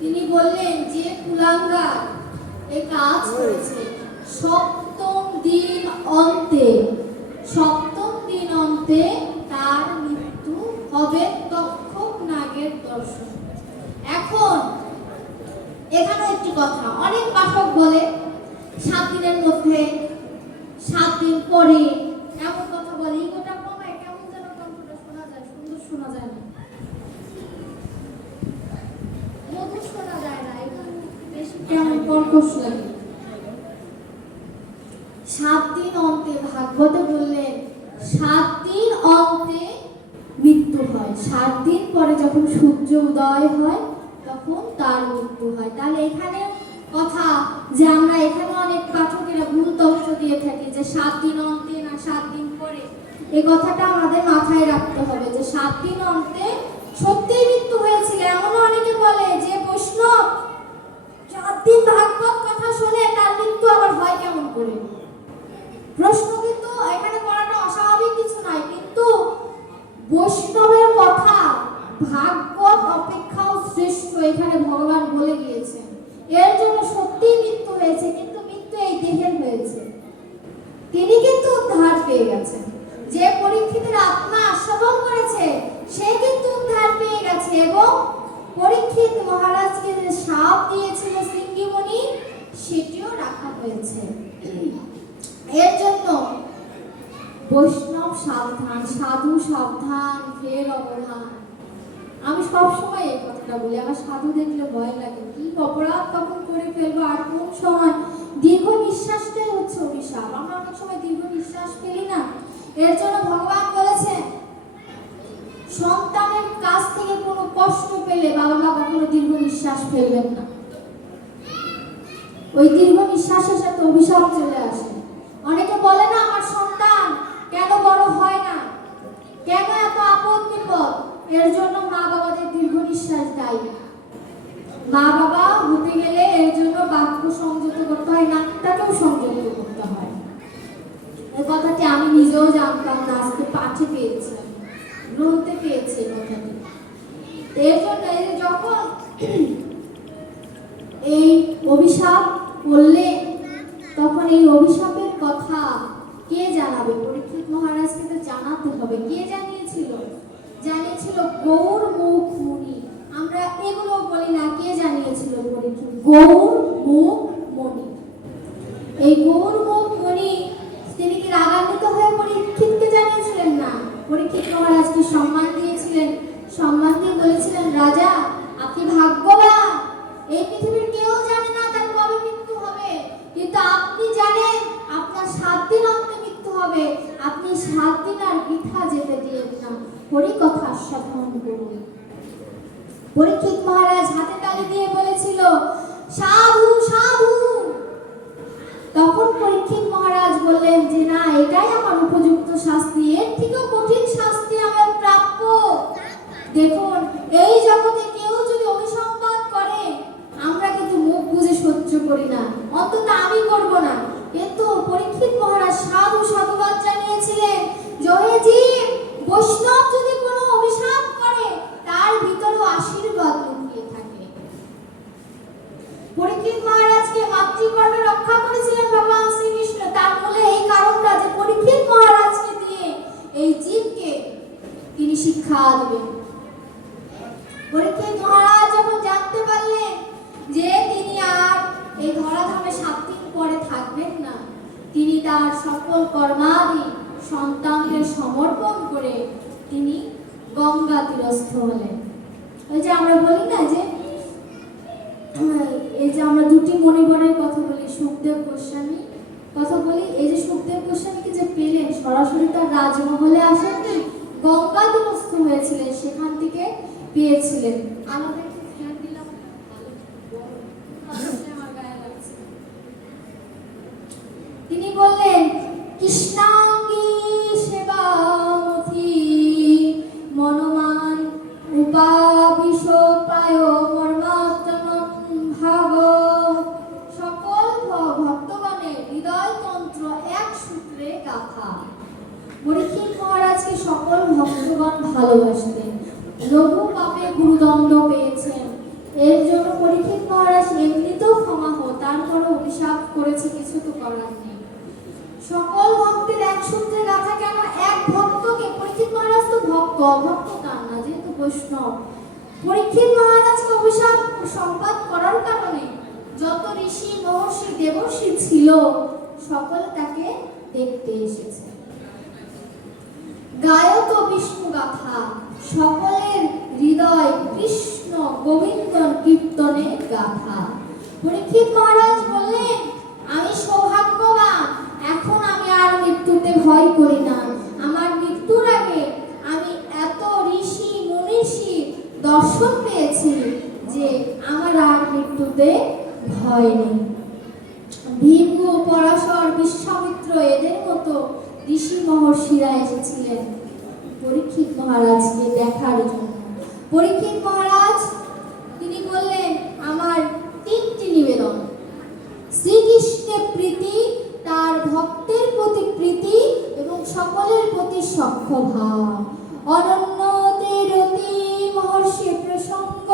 তিনি বললেন যে কুলাঙ্গার এই কাজ করেছে সপ্তম দিন অন্তে, সপ্তম দিন অন্তে তার মৃত্যু হবে তক্ষক নাগের দর্শন। এখন, এখানে একটি কথা। অনেক পাঠক বলে, সাত দিনের মধ্যে, সাত দিন পরে এমন কথা বলে ইগোটা কমায় কেমন যেন কণ্ঠটা শোনা যায় সুন্দর শোনা যায় না মধুর শোনা যায় না এখানে বেশি কেমন কর্কশ সাত দিন অন্তে ভাগবতে বললেন সাত দিন অন্তে মৃত্যু হয়। সাত দিন পরে যখন সূর্য উদয় হয়, তখন তার মৃত্যু হয়। তাহলে এখানে কথা যে আমরা এখানে অনেক পাঠকেরা তথ্য দিয়ে থাকি যে সাত দিন অন্তে না সাত দিন পরে। এই কথাটা আমাদের মাথায় রাখতে হবে যে সাত দিন অন্তে সত্যিই মৃত্যু হয়েছিল। এমনও অনেকে বলে যে বৈষ্ণব সাত দিন ভাগবত কথা শুনে তার মৃত্যু আবার হয় কেমন করে? প্রশ্ন কিন্তু এখানে করাটা অস্বাভাবিক কিছু নাই কিন্তু বৈষ্ণবের কথা ভাগবত অপেক্ষাও শ্রেষ্ঠ, এখানে ভগবান বলে গিয়েছেন এর জন্য সত্যিই মৃত্যু হয়েছে কিন্তু মৃত্যু এই দেহের হয়েছে তিনি কিন্তু উদ্ধার পেয়ে গেছেন যে পরীক্ষিতের আত্মা আস্বাদন করেছে সে কিন্তু উদ্ধার পেয়ে গেছে এবং পরীক্ষিত মহারাজকে যে সাপ দিয়েছিল সিঙ্গিমণি সেটিও রাখা হয়েছে এর জন্য বৈষ্ণব সাবধান সাধু সাবধান ফের অবধান আমি সবসময় এই কথাটা বলি আমার সাধু দেখলে ভয় লাগে কি অপরাধ তখন করে ফেলব আর কোন সময় দীর্ঘ নিঃশ্বাসটাই হচ্ছে অভিশাপ আমরা অনেক সময় দীর্ঘ নিঃশ্বাস ফেলি না এর জন্য ভগবান বলেছেন, সন্তানের কাছ থেকে কোনো কষ্ট পেলে বাবা মা কখনো দীর্ঘ নিঃশ্বাস ফেলবেন না। ওই দীর্ঘ নিঃশ্বাসের সাথে অভিশাপ চলে আসে। অনেকে বলে না, আমার সন্তান কেন বড় হয় না? কেন এত আপদ বিপদ? এর জন্য মা বাবাদের দীর্ঘ নিঃশ্বাস দায়ী। মা বাবা হতে গেলে এর জন্য বাক্য সংযত করতে হয়, নাকটাকেও সংযত করতে হয় এই কথাটি আমি নিজেও জানতাম না, আজকে পাঠে পেয়েছি, গ্রন্থে পেয়েছি কথাটি। এর জন্য যখন এই অভিশাপ করলে, তখন এই অভিশাপের কথা কে জানাবে? পরীক্ষিত মহারাজকে তো জানাতে হবে। কে জানিয়েছিল? জানিয়েছিল গৌর মুখ মুনি। আমরা এগুলো বলি না, কে জানিয়েছিল পরীক্ষিত? গৌর মুখ মণি এই গৌর মুখ মহারাজকে সম্মান দিয়েছিলেন। সম্মান দিয়ে বলেছিলেন, রাজা, আপনি ভাগ্যবান। এই পৃথিবীর কেউ জানে না তার কবে মৃত্যু হবে। কিন্তু আপনি জানেন, আপনার সাত দিন অন্তে মৃত্যু হবে। আপনি সাত দিন আর বৃথা যেতে দিয়ে হরি কথা আস্বাদন করুন। পরীক্ষিত মহারাজ হাতে তালি দিয়ে বলেছিল Depois আমরা দুটি মণিবরের কথা বলি, সুখদেব গোস্বামী। কথা বলি, এই যে সুখদেব গোস্বামীকে যে পেলেন, সরাসরি তার রাজমহলে আসেননি গঙ্গা দুরস্থ হয়েছিলেন, সেখান থেকে পেয়েছিলেন। আমাদের সকল ভক্তগণ ভালোবাসতেন। লঘু পাপে গুরুদণ্ড পেয়েছেন। এর জন্য পরীক্ষিত মহারাজ এমনিতেও ক্ষমা হো তারপরে অভিশাপ করেছে কিছু তো করার নেই। সকল ভক্তের এক সূত্রে গাথা কেন, এক ভক্তকে পরীক্ষিত মহারাজ তো ভক্ত, অভক্ত তার না, যেহেতু বৈষ্ণব। পরীক্ষিত মহারাজকে অভিশাপ সম্পাদ করার কারণে যত ঋষি, মহর্ষি, দেবর্ষি ছিল, সকল তাকে দেখতে এসেছে। গায়ক বিষ্ণু গাথা সকলের হৃদয় কৃষ্ণ গোবিন্দ কীর্তনে গাথা। পরীক্ষিত মহারাজ বললেন আমি সৌভাগ্যবান এখন আমি আর মৃত্যুতে ভয় করি না আমার মৃত্যুর আগে আমি এত ঋষি মনীষী দর্শন পেয়েছি যে আমার আর মৃত্যুতে ভয় নেই ভীমু পরাশর বিশ্বামিত্র এদের মতো ঋষি মহর্ষিরা এসেছিলেন পরীক্ষিত মহারাজকে দেখার জন্য পরীক্ষিত মহারাজ তিনি বললেন আমার তিনটি নিবেদন শ্রীকৃষ্ণের প্রীতি তার ভক্তের প্রতি প্রীতি এবং সকলের প্রতি সখ্য ভাব অনন্য তেরতি মহর্ষি প্রসঙ্গ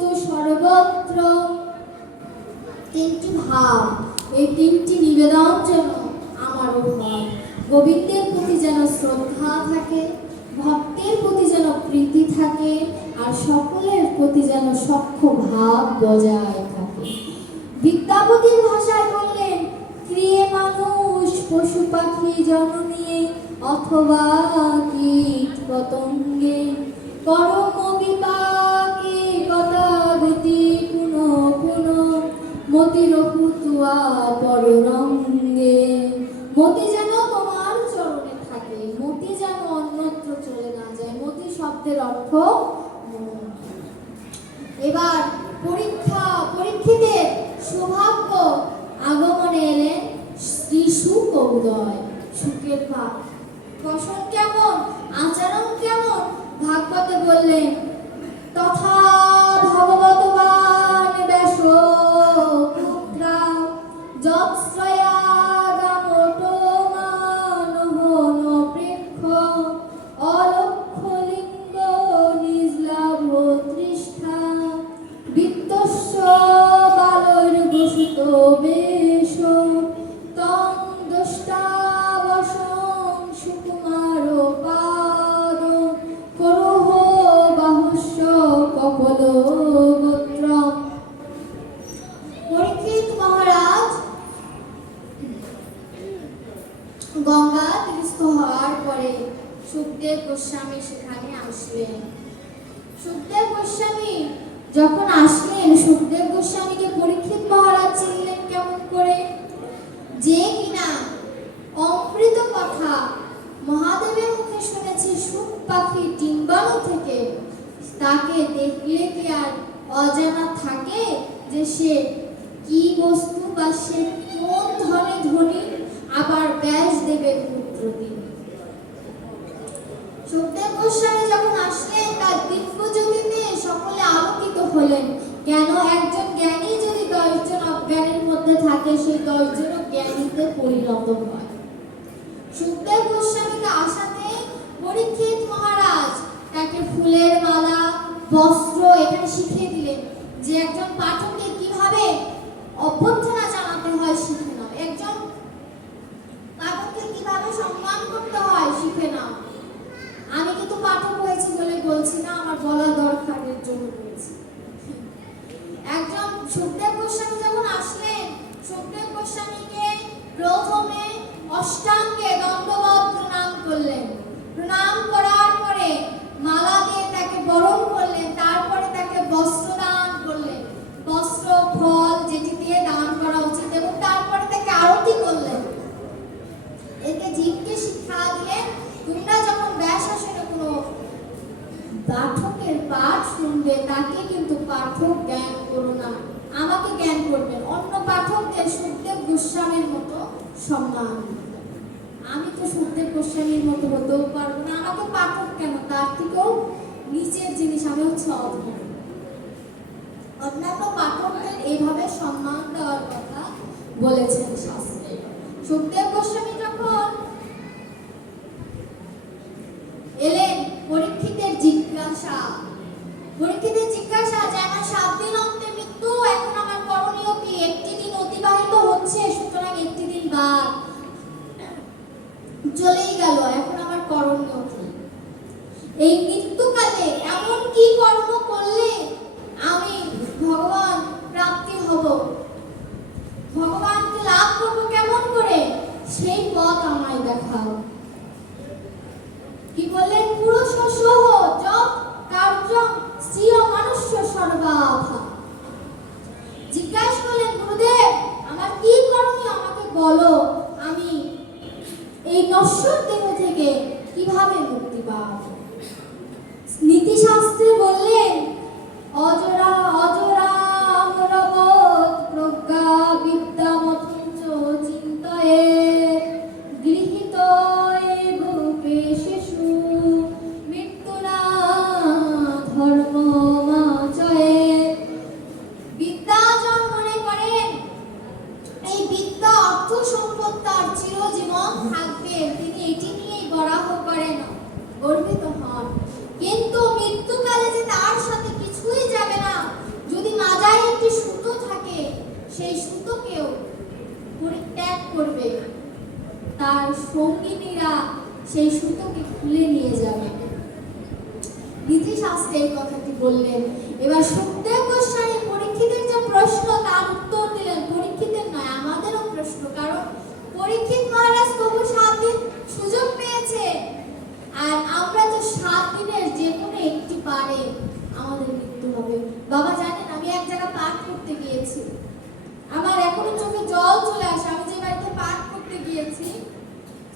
তো সর্বত্র। তিনটি ভাব, এই তিনটি নিবেদন যেন গোবিন্দের প্রতি যেন শ্রদ্ধা থাকে, ভক্তের প্রতি যেন প্রীতি থাকে, আর সকলের প্রতি যেন সখ্য ভাব বজায় থাকে। বিদ্যাপতির ভাষায় বললেন, ক্রিয়ে মানুষ, পশু পাখি জননী অথবা কীট পতঙ্গে করম বিপাকে গতাগতি পুনঃ পুনঃ মতির যখন আসলেন, সুখদেব গোস্বামীকে পরীক্ষিত মহারাজ চিনলেন কেমন করে? যে কিনা অমৃত কথা মহাদেবের মুখে শুনেছি সুখ পাখি ডিম্বাণু থেকে, তাকে দেখলে কি আর অজানা থাকে যে সে কি বস্তু বা সে কোন ধনে ধনী আবার ব্যাস দেবের পুত্র তিনি সুখদেব গোস্বামী যখন আসলেন তার দিব্য জ্যোতিতে সকলে আলোকিত হলেন কেন একজন জ্ঞানী যদি দশজন অজ্ঞানীর মধ্যে থাকে সে দশজন জ্ঞানীতে পরিণত হয় সুখদেব গোস্বামীকে আসাতে পরীক্ষিত মহারাজ তাকে ফুলের মালা বস্ত্র এখানে শিখিয়ে দিলেন যে একজন পাঠককে কীভাবে অভ্যর্থনা জানাতে হয় শিখে নাও একজন পাঠককে কীভাবে সম্মান করতে হয় শিখে নাও আমি কিন্তু পাঠক হয়েছি বলে বলছি না আমার বলা দরকারের জন্য বলছি একজন সুখদেব গোস্বামী যখন আসলেন সুখদেব গোস্বামীকে প্রথমে অষ্টাঙ্গে দণ্ডবত প্রণাম করলেন প্রণাম করার পরে মালা দিয়ে তাকে বরণ করলেন তারপরে তাকে বস্ত্র দান করলেন বস্ত্র ফল যেটি দিয়ে দান করা উচিত এবং তারপরে তাকে আরতি করলেন একে জীবকে শিক্ষা দিলেন তোমরা যখন ব্যাস আসনে কোনো পাঠকের পাঠ শুনবে তাকে কিন্তু পাঠক জ্ঞান করো না আমাকে জ্ঞান করবেন অন্য পাঠকদের সুখদেব গোস্বামীর মতো সম্মান দিবেন। আমি তো সুখদেব গোস্বামীর মতো হতেও পারব না আমাকে পাঠক কেন তার থেকেও নিচের অধম অন্যান্য পাঠকদের এইভাবে সম্মান দেওয়ার কথা বলেছেন শাস্ত্রে। সুখদেব 하는 바 গর্বিত হন। কিন্তু মৃত্যুকালে যে তার সাথে কিছুই যাবে না, যদি মাজায় একটি সুতো থাকে, সেই সুতোকেও পরিত্যাগ করবে। তার সঙ্গিনীরা সেই সুতোকে খুলে নিয়ে যাবে। নীতিশাস্ত্রে এই কথাটি বললেন এখন চোখে জল চলে আসে, আমি যে বাড়িতে পাঠ করতে গিয়েছি,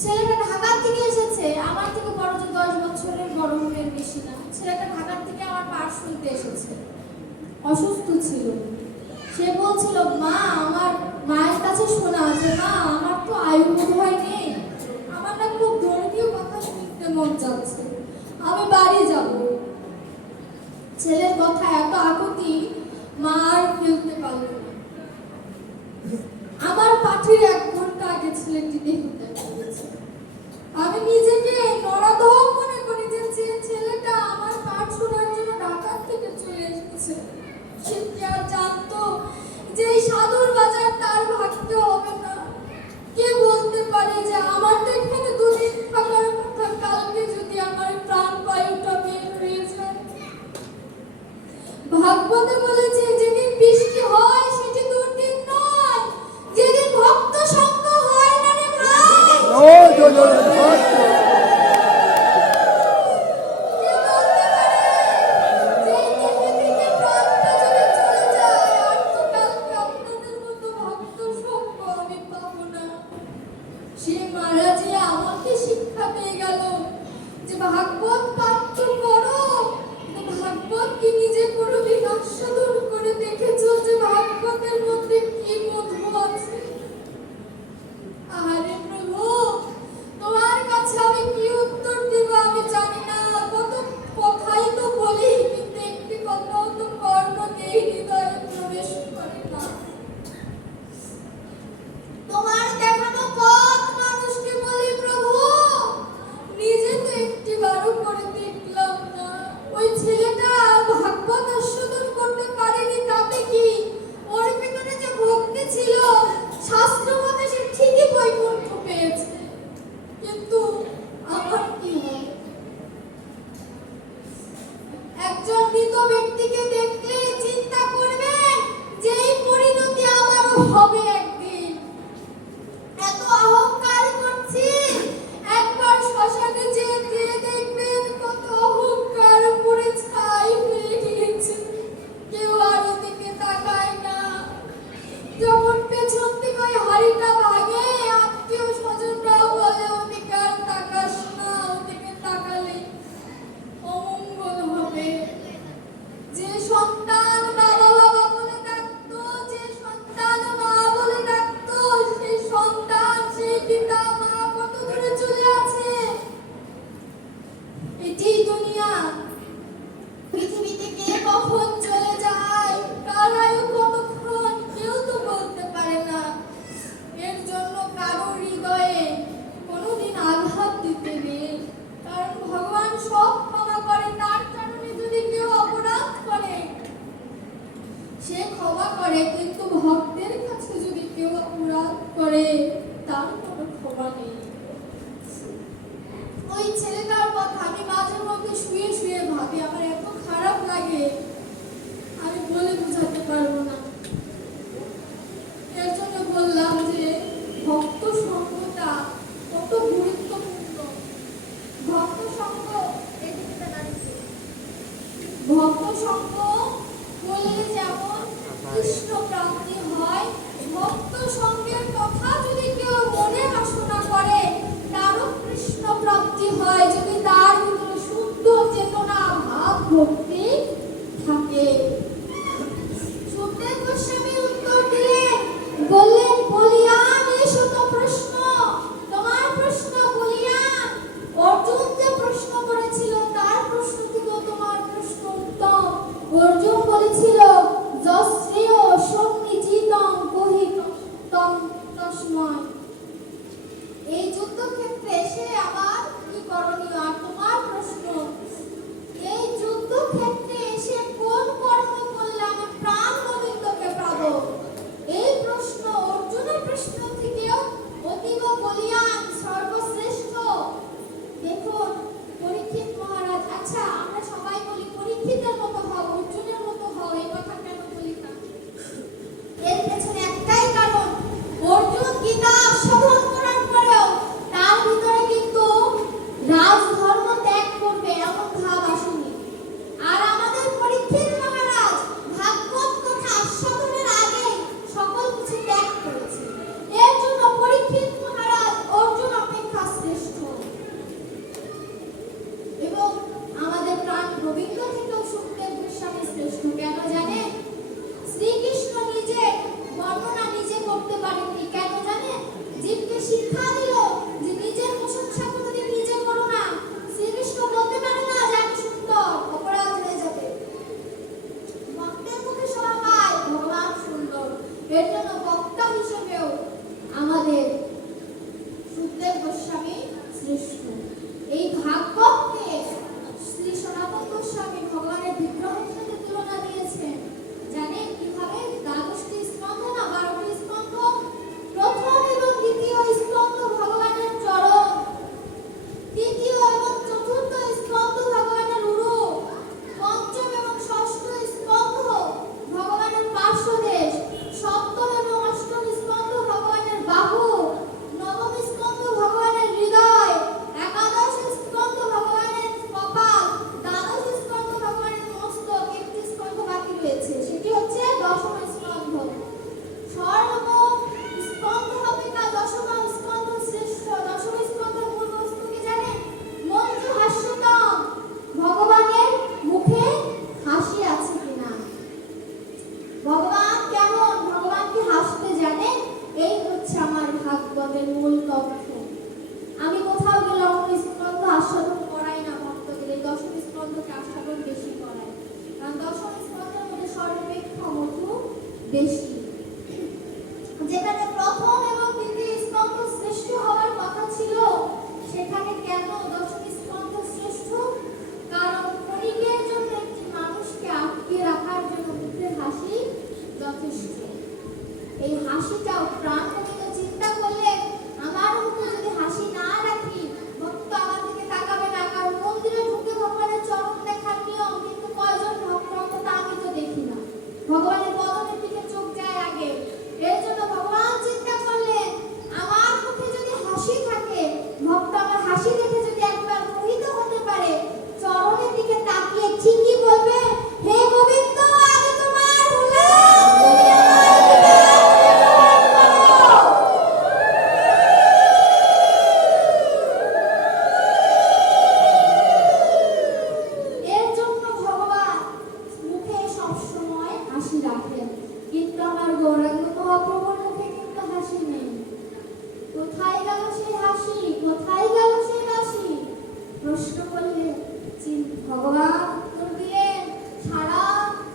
ছেলেটা ঢাকার থেকে এসেছে, আমার থেকে বড় যে দশ বছরের বড় হবেন বেশি না, ছেলেটা ঢাকার থেকে আমার পাঠ শুনতে এসেছে। অসুস্থ ছিল। সে বলছিল, মা, আমার মায়ের কাছে শোনা আছে, মা, আমার তো আয়ু বোধহয় নেই। আমার না খুব ধর্মীয় কথা শুনতে মন যাচ্ছে আমি বাড়ি যাব। ছেলের কথা এত আকুতি মা আর ফেলতে পারল না। রাত্রির এক ঘণ্টা আগে আমি নিজে ভক্ত সঙ্গ ভক্ত সঙ্গ হলে যেমন কৃষ্ণ প্রাপ্তি হয় ভক্ত সঙ্গের কথা যদি কেউ মনে বাসনা করে তারও কৃষ্ণ প্রাপ্তি হয় যদি তার ভিতরে শুদ্ধ চেতনা ভাব ভক্তি বেশি